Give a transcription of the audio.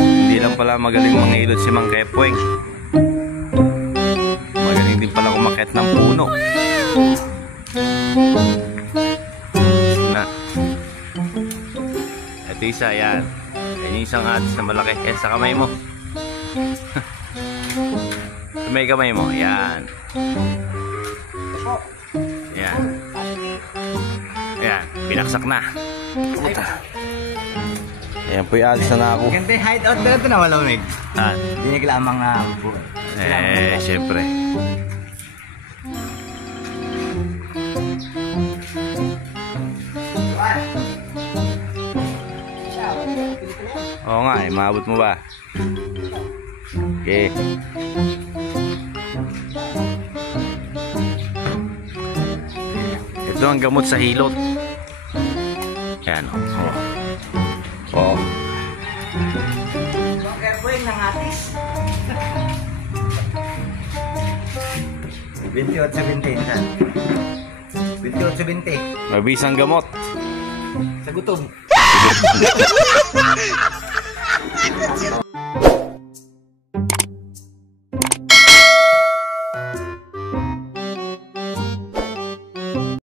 Hindi lang pala magaling mangilot si Mang Kepweng. Magaling din pala kumakit ng puno. Na. Ito isa, yan. Yan yung isang ads na malaki. Yan sa kamay mo. May kamay mo, yan. Yan. Yan, pinaksak na. Puta. Ayan po yung ads na ako. Ganda yung hideout na ito na malamig. Ah. Dinig lamang nga buwan. Siyempre. Oo nga, maabot mo ba? Okay. Ito ang gamot sa hilot. Yan. Oh. Kaya po yung nangatis. 28-20 28-20. Mabisang gamot. Sa gutom.